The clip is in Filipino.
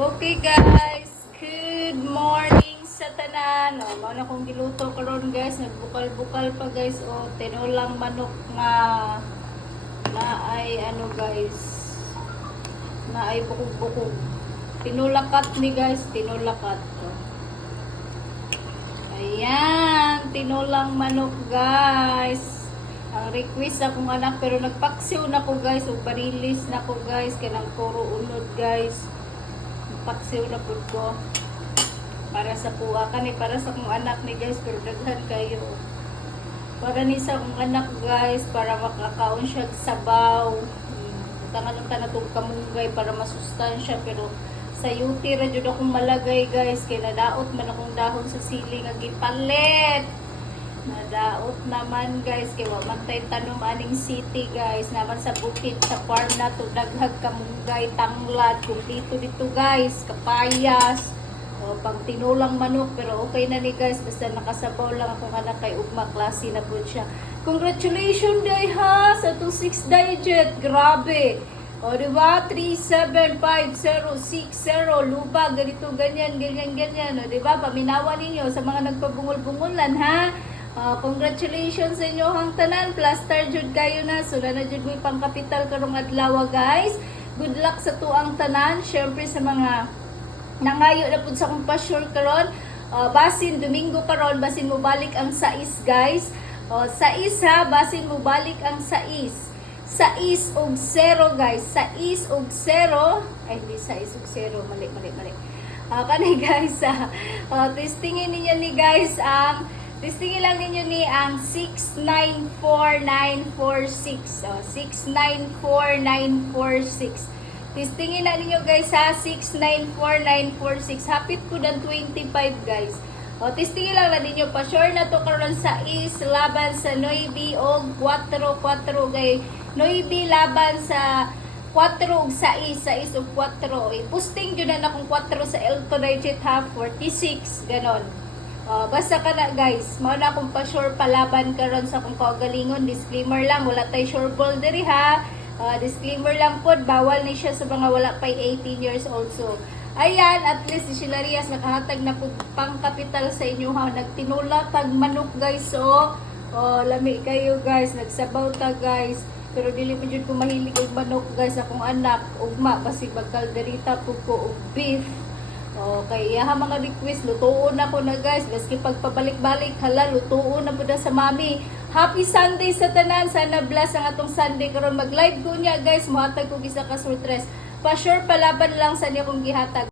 Okay guys, good morning sa tanan. Mao na kong giluto karon guys, nagbukal-bukal pa guys tinulang manok nga na ay guys, na ay bukog-bukog. Tinulakat ni guys, tinulakat. Ayan, tinulang manok guys. Ang request akong anak pero nagpaksiw na ko guys ug barilis na ko guys kanang puro unod guys. Paksiw na po ko para sa kuha kani para sa kong anak ni guys pero daghan kayo para ni sa kong anak guys para makakaon siya sabaw tangan ng tanatog kamunggay para masustansya pero sa yuti ra jud akong malagay guys kay nadaot man akong dahon sa siling nga gipalit nadaot naman guys kay wa man tay tanom aning city guys naman sa bukid sa farm na to daghag kamunggay tanglad kumpleto dito guys kapayas pang tinulang manok pero okay na ni guys basta nakasabaw lang akong anak kay ugma klase na po siya. Congratulations day ha sa 26 digit grabe diba 375060 luba ganito ganyan diba paminawan ninyo sa mga nagpabungol-bungulan ha. Congratulations sa inyo hang tanan plaster jud kayo na so na jud mo pang kapital karong adlaw guys. Good luck sa tuang tanan syempre sa mga nangayo na pud sa akong pa-sure karon basin Domingo karon basin mo balik ang 6 guys. 6 ha basin mo balik ang 6 og 0 guys 6 og 0 ay hindi 6 og 0 mali kanay guys testingin ninyo ni guys ang testingin lang ninyo ni ang 694946 694946 testingin na ninyo guys ha 694946 hapit ko dan 25 guys testingin lang na ninyo pa sure na to karon sa is laban sa 9 og 4 kay 9 laban sa 4 og 6 og 4 posting jud na akong 4 sa Elton Digit ha 46 ganon. Basta ka na guys, mao na akong pa-sure palaban karon sa akong kaugalingon. Disclaimer lang, wala tay sure ball diri ha. Disclaimer lang pod, bawal ni siya sa mga wala pay 18 years old. So, ayan, at least si Sheila Rias nakahatag na pod pang kapital sa inyo ha. Nagtinula tag manok guys. So, lami kayo guys, nagsabaw ta guys. Pero dili pa jud ko mahilig og manok guys akong anak. Ugma basig bagkalderita po ko og beef. Okay, yaha mga request, lutuon na ko na guys. Maski pagpabalik-balik, hala, lutuon na po na sa mami. Happy Sunday sa tanan. Sana bless ang atong Sunday. Karon mag-live ko niya guys. Muhatag ko gisa ka surtres. Pa-sure palaban lang sa niya kong gihatag.